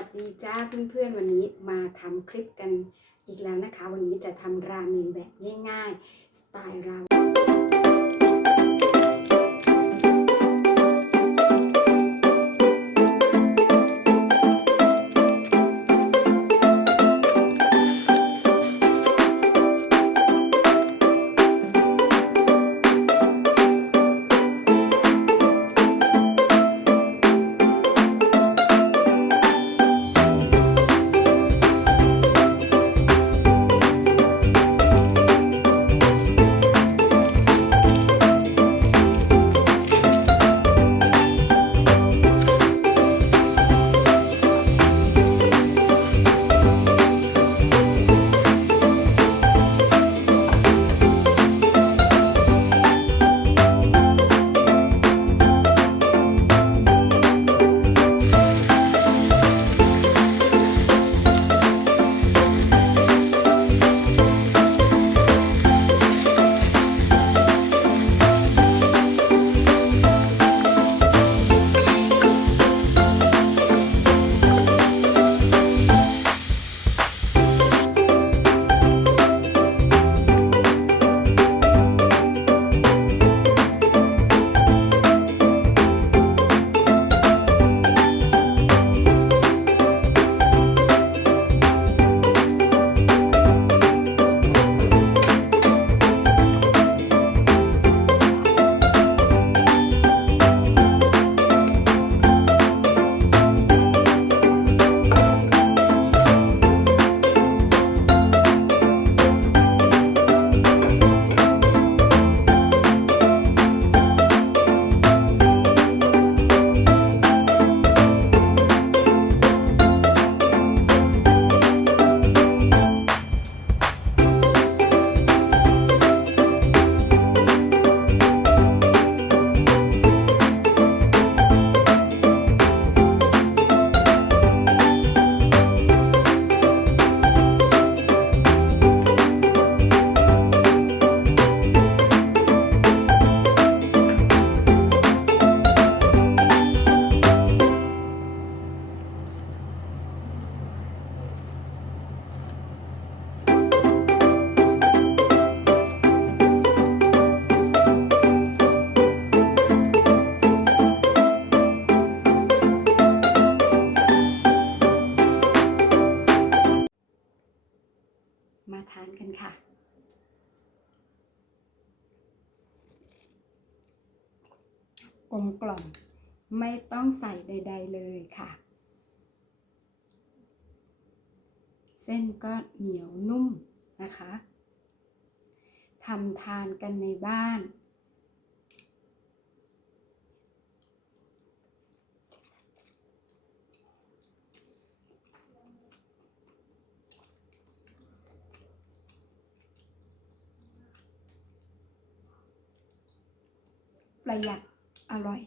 วัสดีจ้าเพื่อนๆวันนี้มาทำคลิปกันอีกแล้วนะคะ วันนี้จะทำราเมงแบบง่ายๆ สไตล์เรา มาทานกันค่ะ กลมกล่อมไม่ต้องใส่ใด ๆ เลยค่ะ เส้นก็เหนียวนุ่มนะคะทำทานกันในบ้าน ประหยัดอร่อย